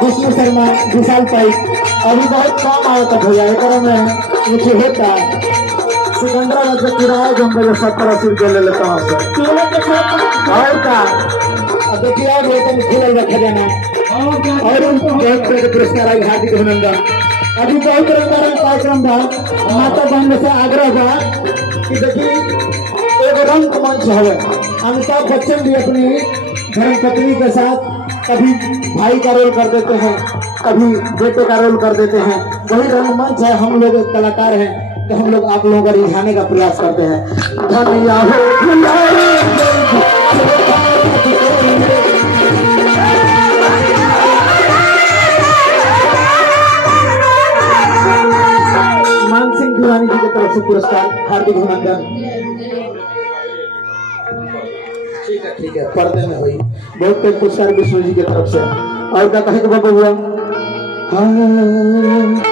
विष्णु शर्मा विशाल पाइक अभी बहुत कम आया था भैया एक में मुझे होता सिकंदराबाद से किराया जो हम 70-80 रुपये ले लेता हूँ और का देखिए आप वेतन खुलल रखा जाना और उनको बहुत तरह के पुरस्कार आई हार्दिक अभिनंदन। अभी बहुत तरह कार्यक्रम था माता बहन से आग्रह था कि देखिए एक रंग मंच है अमिताभ बच्चन भी अपनी धर्मपत्नी के साथ कभी भाई का रोल कर देते हैं कभी बेटे का रोल कर देते हैं। वही रंगमंच है, हम लोग कलाकार हैं तो हम लोग आप लोगों को रिझाने का प्रयास करते हैं। मान सिंह दीवानी जी की तरफ से पुरस्कार हार्दिक अभिनंदन। ठीक है पर्दे में हुई बहुत पुरस्कार विष्णु जी की तरफ से। और क्या कहेगा बाबा हुआ हाँ